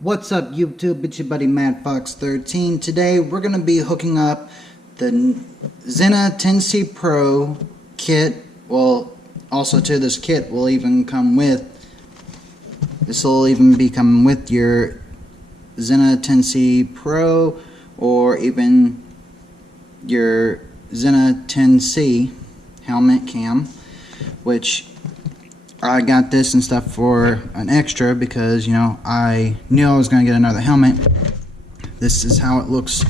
What's up YouTube, it's your buddy MadFox13. Today we're going to be hooking up the Sena 10C Pro kit. Well, also to this kit will even come with, this will even be coming with your Sena 10C Pro or even your Sena 10C helmet cam, which I got this and stuff for an extra because, you know, I knew I was going to get another helmet. This is how it looks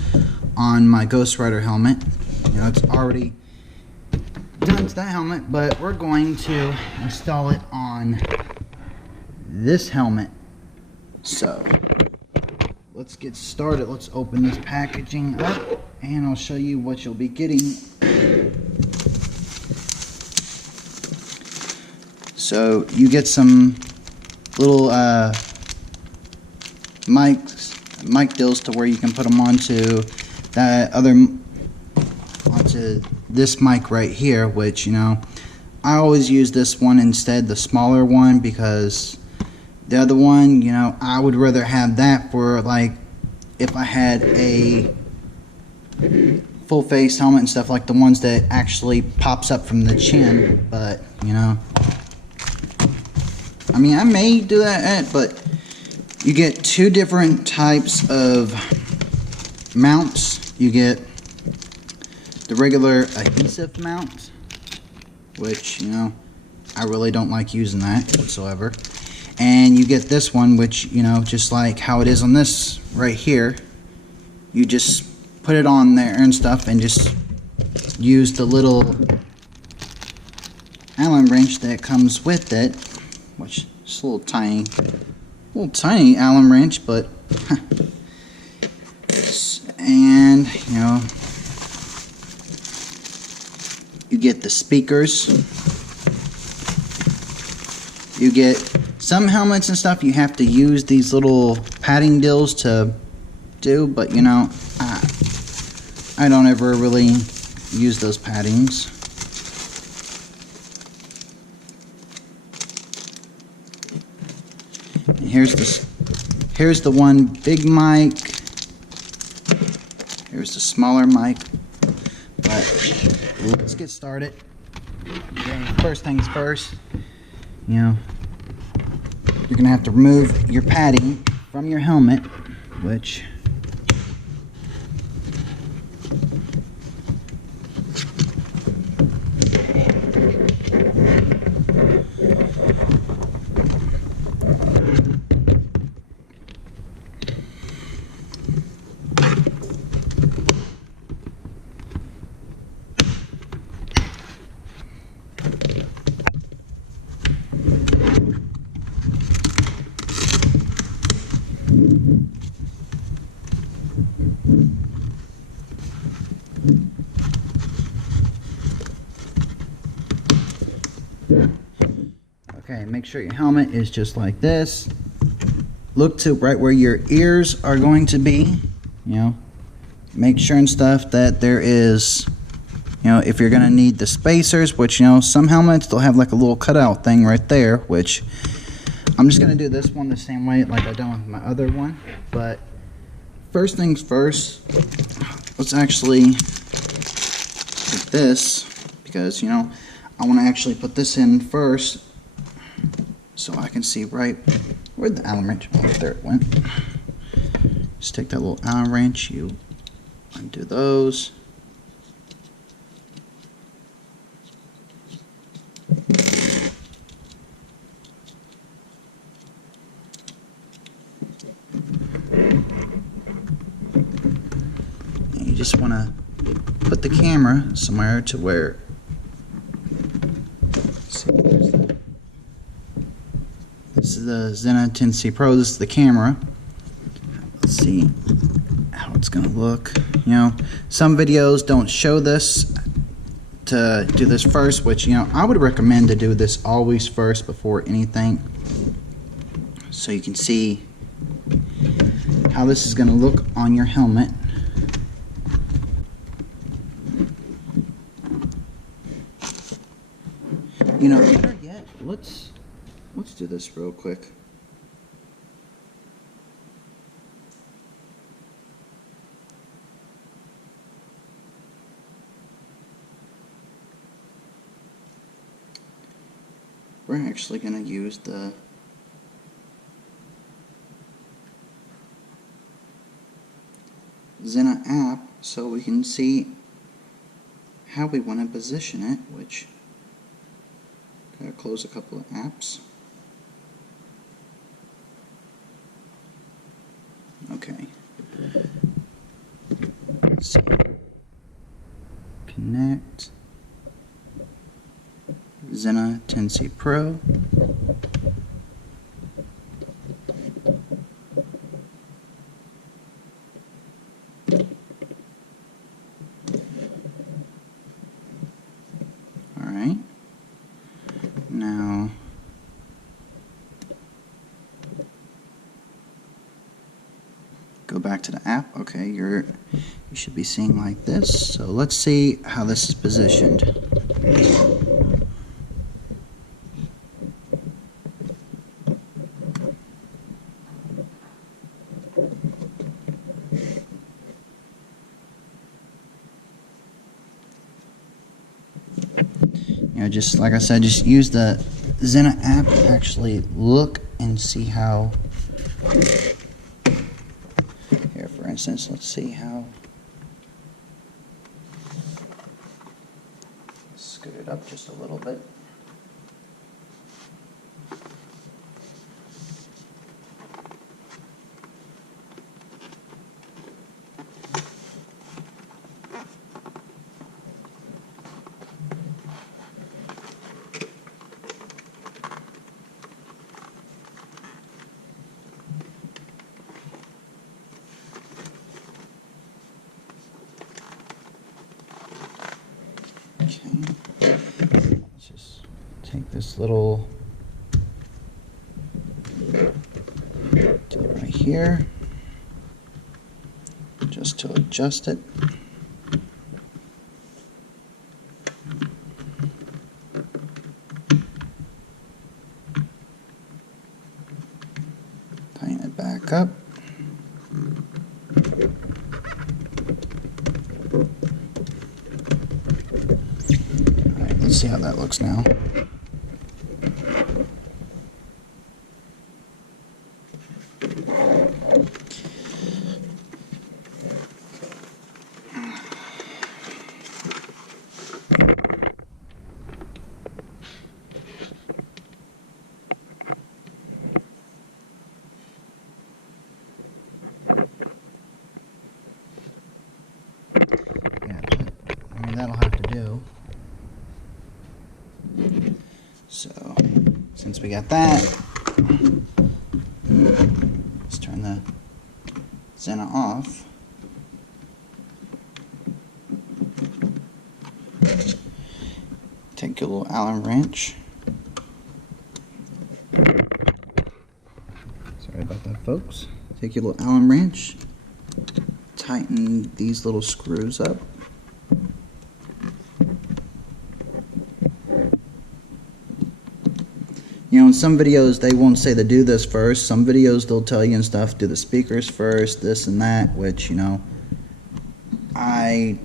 on my Ghost Rider helmet. You know, it's already done to that helmet, but we're going to install it on this helmet. So, let's get started. Let's open this packaging up and I'll show you what you'll be getting. So you get some little mic deals to where you can put them onto this mic right here, which, you know, I always use this one instead, the smaller one, because the other one, you know, I would rather have that for, like, if I had a full face helmet and stuff, like the ones that actually pops up from the chin. But, you know, I mean, I may do that, but you get two different types of mounts. You get the regular adhesive mount, which, you know, I really don't like using that whatsoever. And you get this one, which, you know, just like how it is on this right here, you just put it on there and stuff and just use the little Allen wrench that comes with it, which is a little tiny Allen wrench, but and, you know, you get the speakers. You get some helmets and stuff, you have to use these little padding deals to do, but, you know, I don't ever really use those paddings. And here's the one big mic. Here's the smaller mic. But let's get started. Okay, first things first, you know, you're gonna have to remove your padding from your helmet, which okay, make sure your helmet is just like this. Look to right where your ears are going to be. You know, make sure and stuff that there is, you know, if you're going to need the spacers, which, you know, some helmets, they'll have like a little cutout thing right there, which I'm just going to do this one the same way like I done with my other one. But first things first, let's actually get this, because, you know, I want to actually put this in first so I can see right where the Allen wrench, oh, there it went. Just take that little Allen wrench, you undo those. And you just want to put the camera somewhere to where, this is the Sena 10C Pro, this is the camera. Let's see how it's gonna look. You know, some videos don't show this, to do this first, which, you know, I would recommend to do this always first before anything, so you can see how this is gonna look on your helmet. You know, better yet, let's do this real quick. we're actually going to use the Sena app so we can see how we want to position it, which gotta close a couple of apps. Okay. Let's see. Connect Sena 10C Pro. Alright. Now go back to the app. Okay, you should be seeing like this. So let's see how this is positioned. You know, just like I said, just use the Sena app to actually look and see how. Here, for instance, let's see how. Scoot it up just a little bit. Okay, let's just take this little tool right here, just to adjust it. Tighten it back up. Let's see how that looks now. Yeah, I mean, that'll have to do. So, since we got that, let's turn the Sena off. Take your little Allen wrench. Sorry about that, folks. Take your little Allen wrench, tighten these little screws up. You know, in some videos they won't say to do this first. Some videos they'll tell you and stuff, do the speakers first, this and that, which, you know, I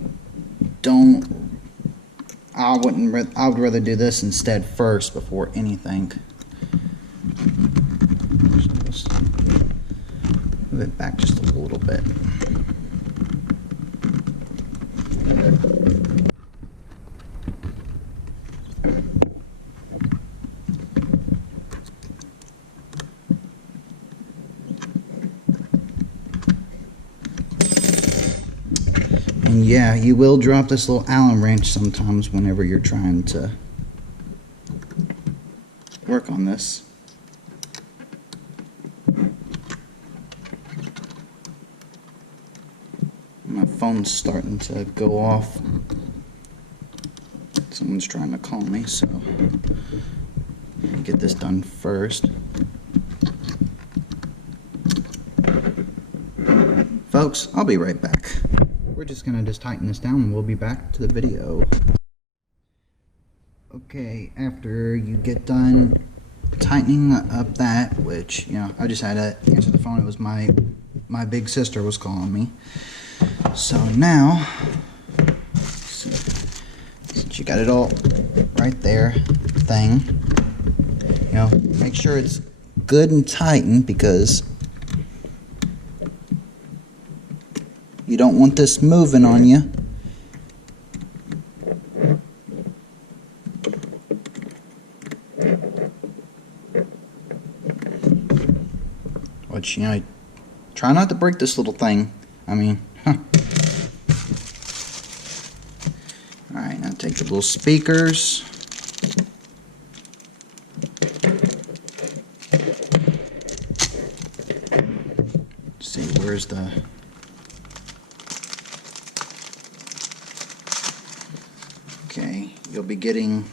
would rather do this instead first before anything. Just move it back just a little bit. And yeah, you will drop this little Allen wrench sometimes whenever you're trying to work on this. My phone's starting to go off. Someone's trying to call me, so let me get this done first. Folks, I'll be right back. We're just gonna tighten this down and we'll be back to the video. Okay, after you get done tightening up that, which, you know, I just had to answer the phone. It was my big sister was calling me. So now, since you got it all right there, You know, make sure it's good and tightened because you don't want this moving on you. Which, you know, try not to break this little thing. I mean, Alright, now take the little speakers. Let's see, where's the... Okay, you'll be getting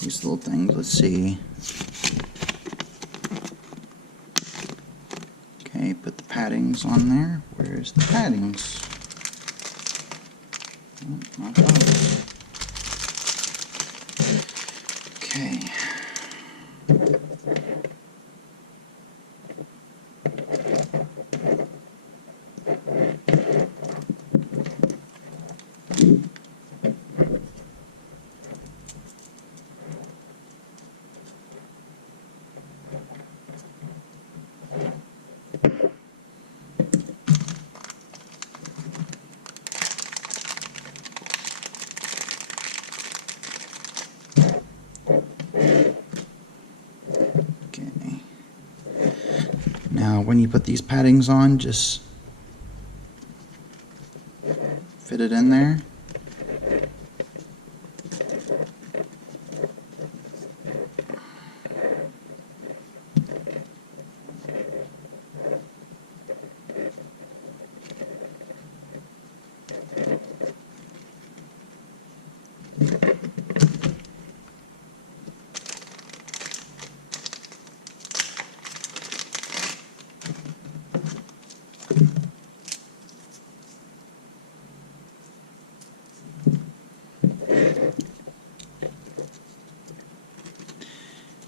these little things. Let's see. Okay, put the paddings on there. Where's the paddings? Oh, not those. Okay. Now, when you put these paddings on, just fit it in there.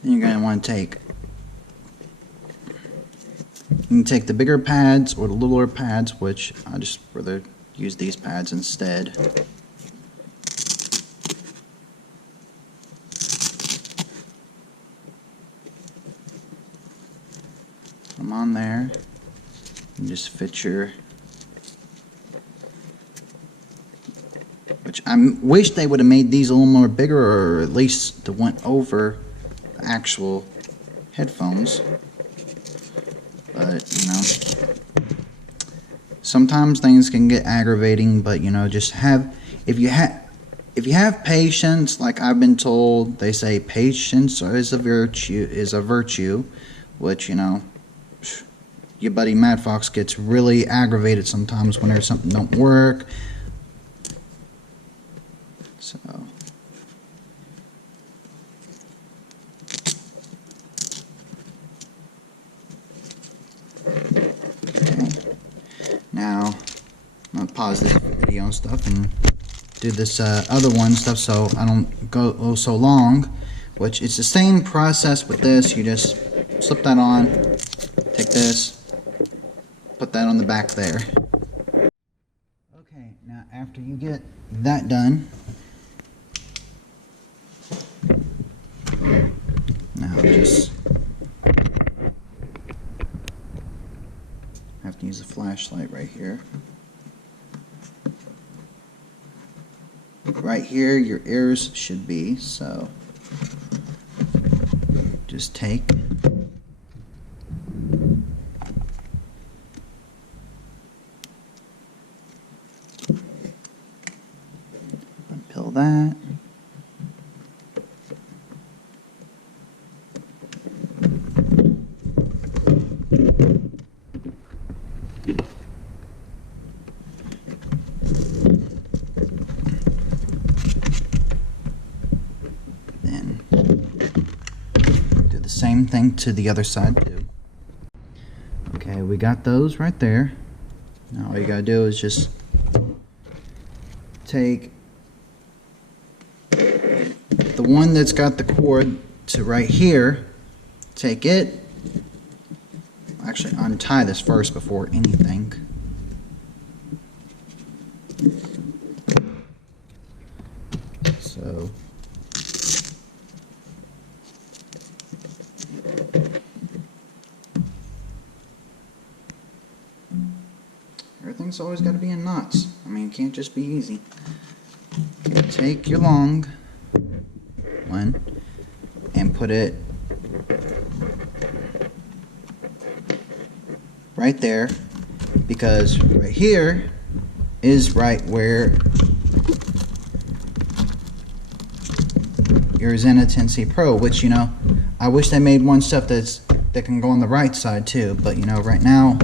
Then you're going to want to take, you can take the bigger pads or the littler pads, which I just rather use these pads instead. Put them on there and just fit your, which I wish they would have made these a little more bigger, or at least the went over actual headphones. But you know, sometimes things can get aggravating, but you know, just have, if you have patience, like I've been told, they say patience is a virtue, which, you know, your buddy Mad Fox gets really aggravated sometimes when there's something don't work. So now, I'm going to pause this video and stuff and do this other one stuff so I don't go so long, which it's the same process with this. You just slip that on, take this, put that on the back there. Okay, now after you get that done, now just have to use a flashlight right here. Right here your ears should be, so just take unpeel that. Then do the same thing to the other side too. Okay, we got those right there. Now all you gotta do is just take the one that's got the cord to right here, take it, actually untie this first before anything. So everything's always got to be in knots. I mean, it can't just be easy. Okay, take your long one and put it right there, because right here is right where your Sena 10C Pro, which, you know, I wish they made one stuff that can go on the right side too, but you know, right now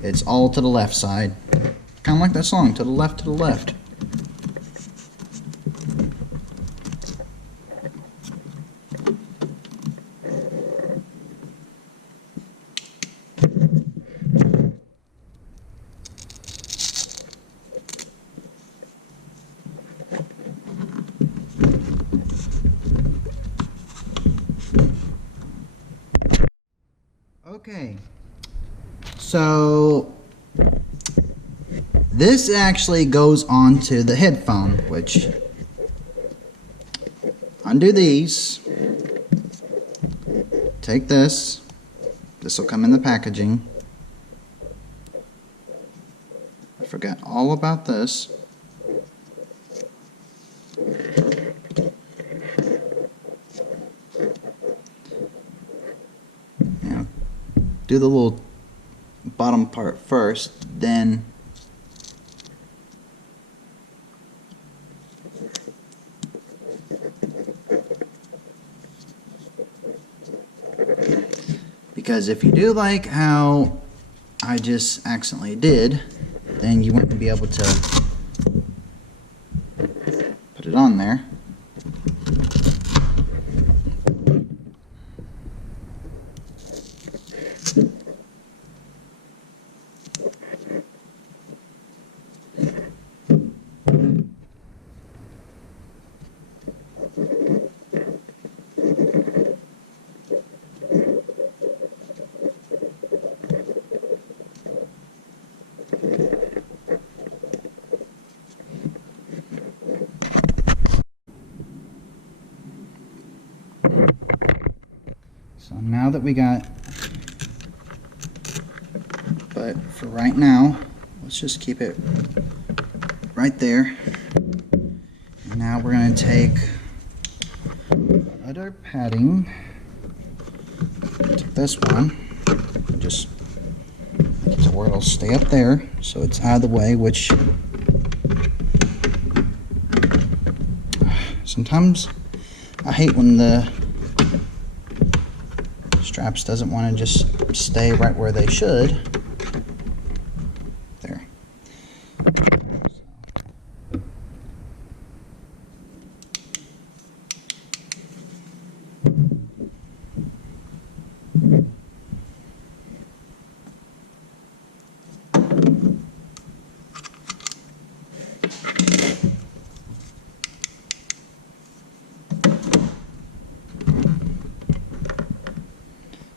it's all to the left side. Kind of like that song, to the left, to the left. Okay, so this actually goes onto the headphone, which undo these, take this will come in the packaging. I forgot all about this. Do the little bottom part first, then because if you do like how I just accidentally did, then you wouldn't be able to put it on there. So now that we got, but for right now, let's just keep it right there. And now we're going to take other padding, take this one, just make it to where it'll stay up there so it's out of the way, which sometimes I hate when the straps doesn't want to just stay right where they should. There.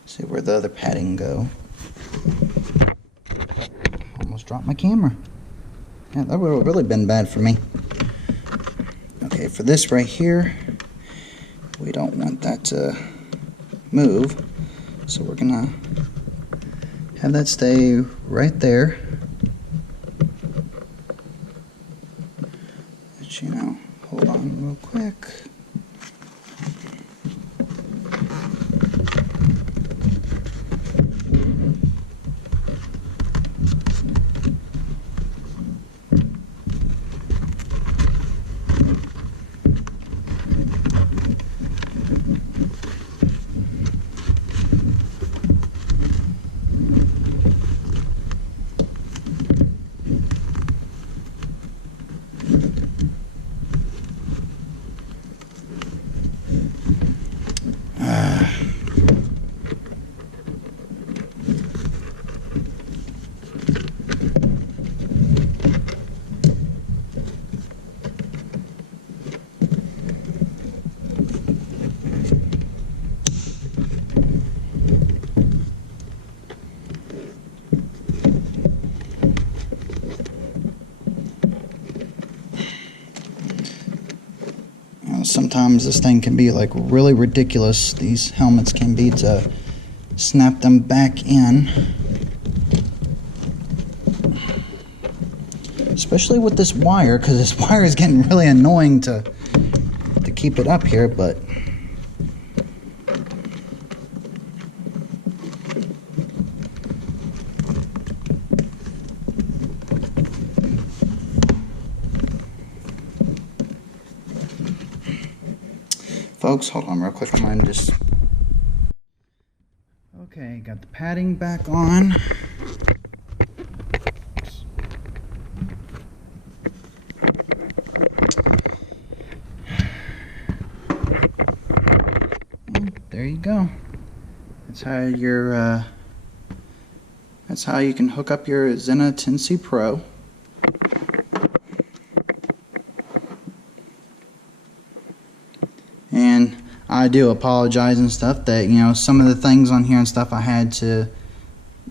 See where the other padding go. Almost dropped my camera. Yeah, that would have really been bad for me. Okay, for this right here, we don't want that to move, so we're gonna have that stay right there. But, you know, hold on real quick. Sometimes this thing can be like really ridiculous. These helmets can be to snap them back in. especially with this wire, because this wire is getting really annoying to keep it up here, but folks, hold on real quick. I'm gonna just... Okay, got the padding back on. And there you go. That's how you can hook up your Sena 10C Pro. And I do apologize and stuff that, you know, some of the things on here and stuff I had to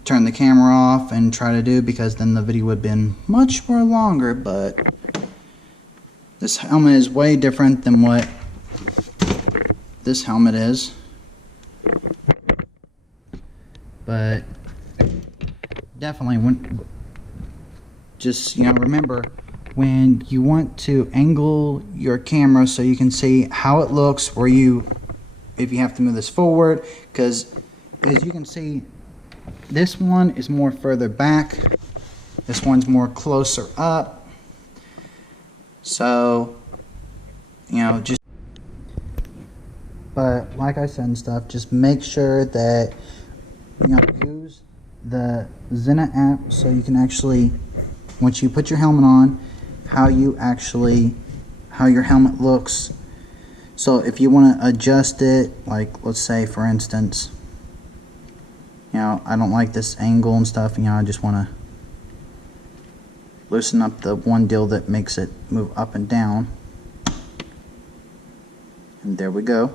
turn the camera off and try to do, because then the video would have been much more longer. But this helmet is way different than what this helmet is. But definitely, just, you know, remember, when you want to angle your camera so you can see how it looks, if you have to move this forward, because as you can see, this one is more further back, this one's more closer up. So, you know, just, but like I said and stuff, just make sure that, you know, use the Sena app so you can actually, once you put your helmet on, how your helmet looks. So if you want to adjust it, like let's say for instance, you know, I don't like this angle and stuff, you know, I just want to loosen up the one deal that makes it move up and down. And there we go.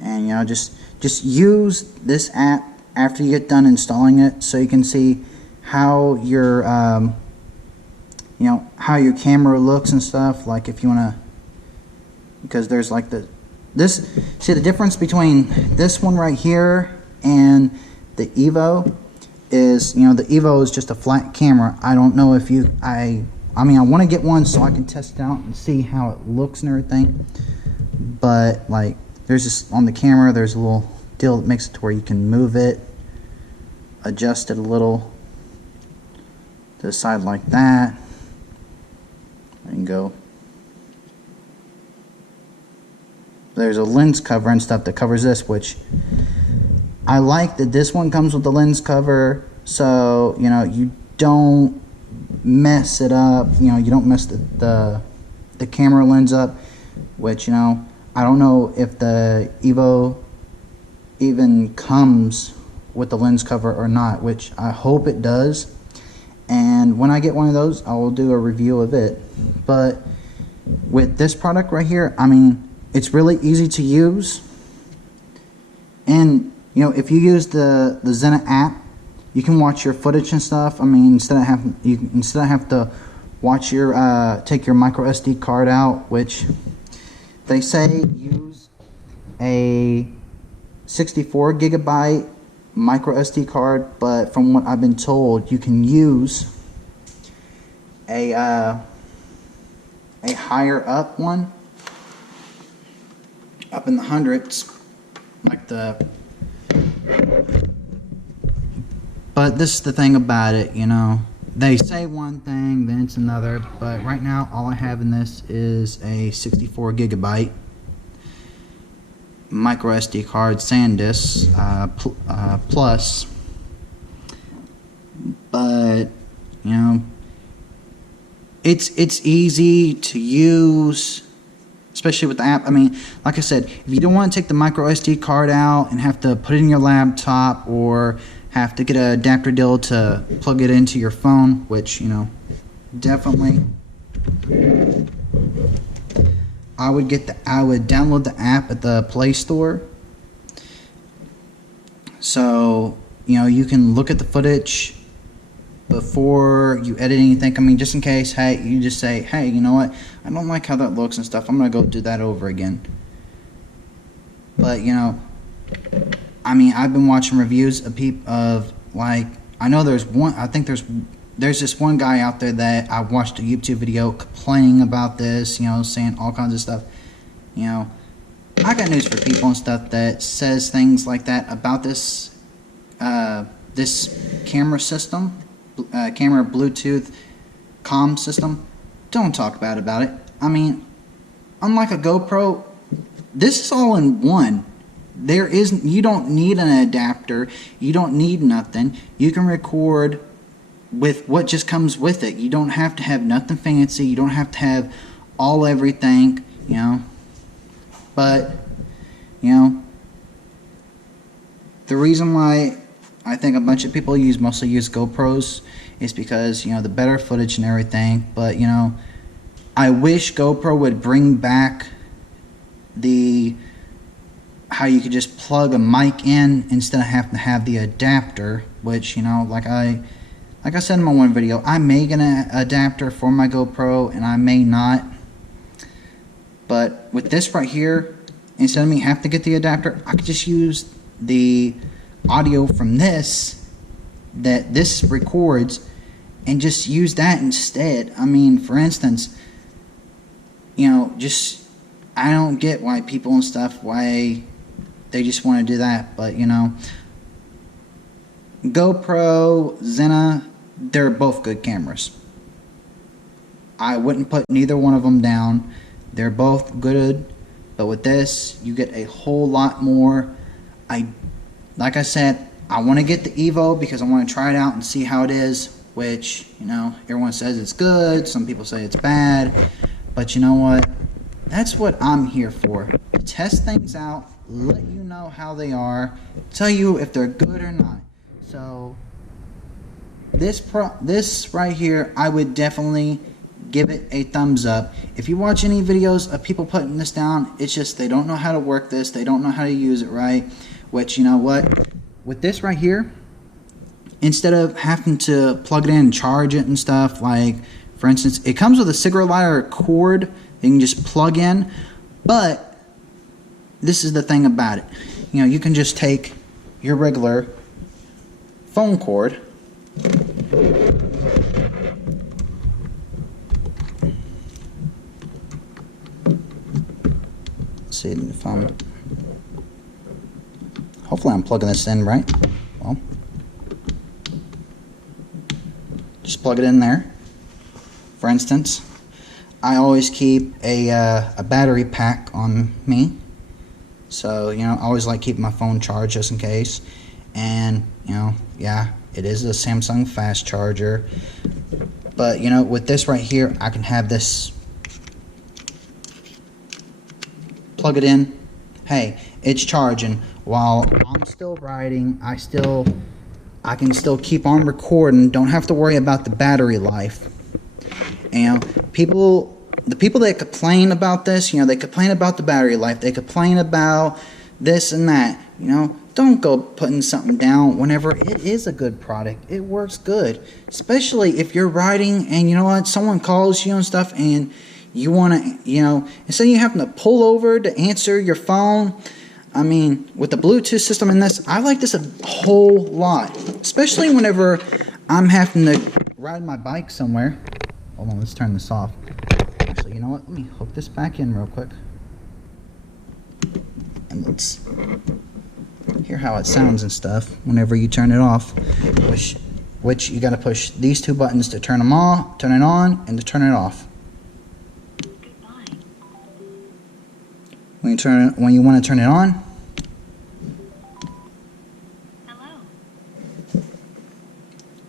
And, you know, just use this app after you get done installing it so you can see how your you know, how your camera looks and stuff. Like if you want to, because there's like see the difference between this one right here and the Evo is, you know, the Evo is just a flat camera. I don't know if I mean, I want to get one so I can test it out and see how it looks and everything, but like there's just, on the camera there's a little deal that makes it to where you can move it, adjust it a little to the side like that, and go. There's a lens cover and stuff that covers this, which I like that this one comes with the lens cover, so you know you don't mess it up, you know, you don't mess the camera lens up, which, you know, I don't know if the Evo even comes with the lens cover or not, which I hope it does. And when I get one of those, I will do a review of it. But with this product right here, I mean, it's really easy to use. And, you know, if you use the Sena app, you can watch your footage and stuff. I mean, instead of having to watch your take your micro SD card out, which they say use a 64 gigabyte micro SD card, but from what I've been told, you can use a higher up one, up in the hundreds, like the. But this is the thing about it, you know, they say one thing, then it's another. But right now, all I have in this is a 64 gigabyte micro SD card SanDisk Plus. But you know, it's easy to use, especially with the app. I mean, like I said, if you don't want to take the micro SD card out and have to put it in your laptop, or have to get an adapter deal to plug it into your phone, which, you know, definitely I would download the app at the Play Store, so you know you can look at the footage before you edit anything. I mean, just in case, hey, you just say, hey, you know what, I don't like how that looks and stuff, I'm gonna go do that over again. But you know, I mean, I've been watching reviews of like I know there's one. I think there's this one guy out there that I watched a YouTube video complaining about this. You know, saying all kinds of stuff. You know, I got news for people and stuff that says things like that about this this camera system, camera Bluetooth comm system. Don't talk bad about it. I mean, unlike a GoPro, this is all in one. You don't need an adapter. You don't need nothing. You can record with what just comes with it. You don't have to have nothing fancy. You don't have to have all everything, you know. But, you know, the reason why I think a bunch of people mostly use GoPros is because, you know, the better footage and everything. But, you know, I wish GoPro would bring back how you could just plug a mic in instead of having to have the adapter, which, you know, like I said in my one video, I may get an adapter for my GoPro and I may not. But with this right here, instead of me having to get the adapter, I could just use the audio from this that this records and just use that instead. I mean, for instance, you know, I don't get why people and stuff, why they just want to do that. But, you know, GoPro, Sena, they're both good cameras. I wouldn't put neither one of them down. They're both good. But with this, you get a whole lot more. Like I said, I want to get the Evo because I want to try it out and see how it is. Which, you know, everyone says it's good. Some people say it's bad. But you know what? That's what I'm here for. Test things out, let you know how they are, tell you if they're good or not. So this right here, I would definitely give it a thumbs up. If you watch any videos of people putting this down, it's just they don't know how to work this, they don't know how to use it right. Which, you know what? With this right here, instead of having to plug it in and charge it and stuff, like for instance, it comes with a cigarette lighter cord you can just plug in, but this is the thing about it. You know, you can just take your regular phone cord, let's see if hopefully I'm plugging this in right. Well, just plug it in there. For instance, I always keep a battery pack on me, so, you know, I always like keeping my phone charged just in case. And, you know, yeah, it is a Samsung fast charger, but, you know, with this right here, I can have this, plug it in, hey, it's charging while I'm still riding. I can still keep on recording, don't have to worry about the battery life. And the people that complain about this, you know, they complain about the battery life, they complain about this and that, you know, don't go putting something down whenever it is a good product. It works good, especially if you're riding and, you know what, someone calls you and stuff and you want to, you know, instead of you having to pull over to answer your phone. I mean, with the Bluetooth system in this, I like this a whole lot, especially whenever I'm having to ride my bike somewhere. Hold on, let's turn this off. Actually, you know what? Let me hook this back in real quick. And let's hear how it sounds and stuff whenever you turn it off. Which you got to push these two buttons to turn them on, turn it on, and to turn it off. When you want to turn it on.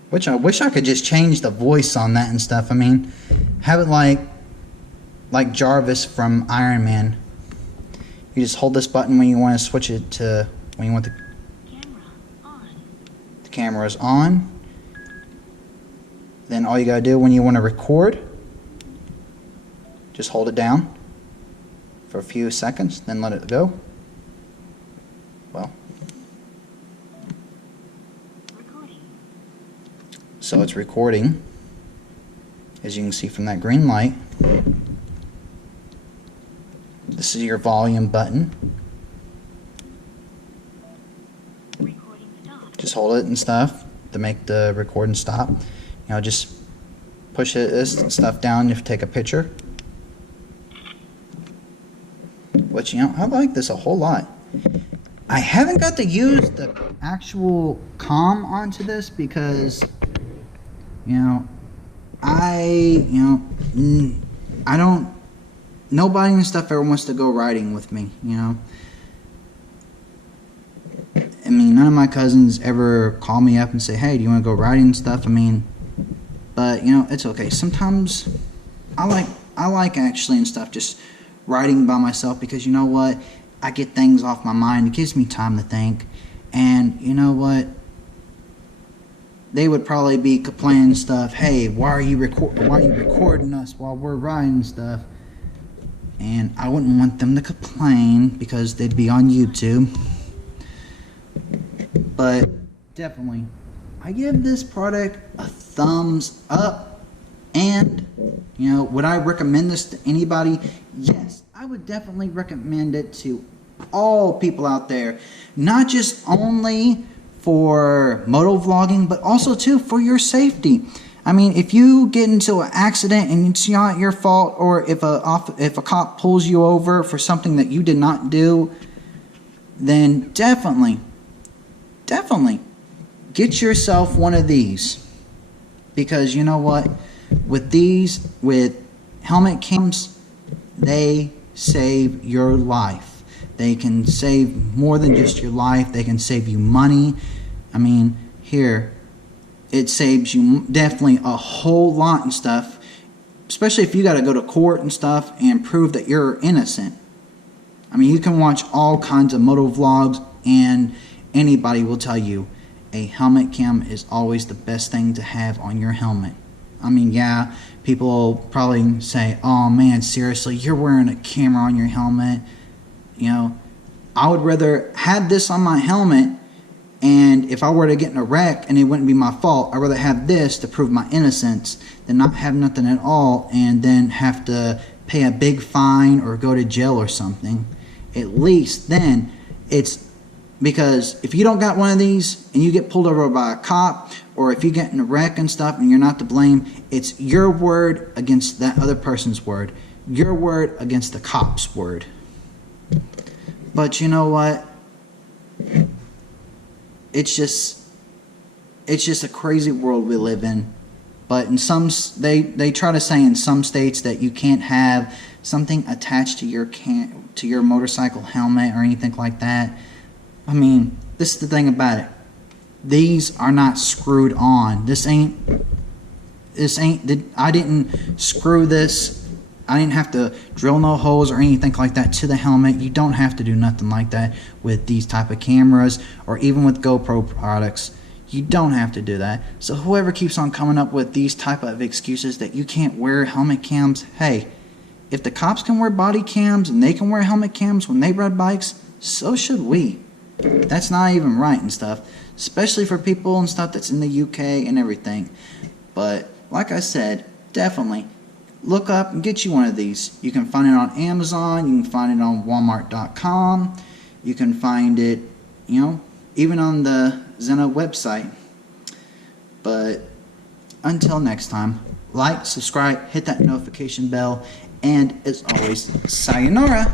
Which I wish I could just change the voice on that and stuff. I mean, have it like Jarvis from Iron Man. You just hold this button when you want to switch it to when you want the camera is on. Then all you gotta do when you want to record, just hold it down for a few seconds, then let it go. Well. So it's recording, as you can see from that green light. This is your volume button. Just hold it and stuff. to make the recording stop. You know, just push this stuff down if you take a picture. But you know, I like this a whole lot. I haven't got to use the actual comm onto this because, you know, I don't, nobody and stuff ever wants to go riding with me, you know. I mean, none of my cousins ever call me up and say, hey, do you want to go riding and stuff? I mean, but, you know, it's okay. Sometimes I like actually and stuff just riding by myself because, you know what, I get things off my mind. It gives me time to think. And you know what, they would probably be complaining stuff, hey, why are you recording us while we're riding and stuff? And I wouldn't want them to complain because they'd be on YouTube. But definitely, I give this product a thumbs up. And, you know, would I recommend this to anybody? Yes, I would definitely recommend it to all people out there. Not just only for moto vlogging, but also too for your safety. I mean, if you get into an accident and it's not your fault, or if a cop pulls you over for something that you did not do, then definitely get yourself one of these. Because you know what? With helmet cams, they save your life. They can save more than just your life. They can save you money. I mean, here, it saves you definitely a whole lot and stuff. Especially if you got to go to court and stuff and prove that you're innocent. I mean, you can watch all kinds of moto vlogs and anybody will tell you a helmet cam is always the best thing to have on your helmet. I mean, yeah, people will probably say, oh man, seriously, you're wearing a camera on your helmet. You know, I would rather have this on my helmet, and if I were to get in a wreck and it wouldn't be my fault, I'd rather have this to prove my innocence than not have nothing at all and then have to pay a big fine or go to jail or something. At least then it's because if you don't got one of these and you get pulled over by a cop, or if you get in a wreck and stuff and you're not to blame, it's your word against that other person's word. Your word against the cop's word. But you know what? It's just a crazy world we live in. But in some, they try to say in some states that you can't have something attached to your motorcycle helmet or anything like that. I mean, this is the thing about it. These are not screwed on. I didn't screw this. I didn't have to drill no holes or anything like that to the helmet. You don't have to do nothing like that with these type of cameras or even with GoPro products. You don't have to do that. So whoever keeps on coming up with these type of excuses that you can't wear helmet cams, hey, if the cops can wear body cams and they can wear helmet cams when they ride bikes, so should we. That's not even right and stuff, especially for people and stuff that's in the UK and everything. But like I said, definitely look up and get you one of these. You can find it on Amazon, you can find it on Walmart.com, you can find it, you know, even on the Sena website. But until next time, like, subscribe, hit that notification bell, and as always, sayonara.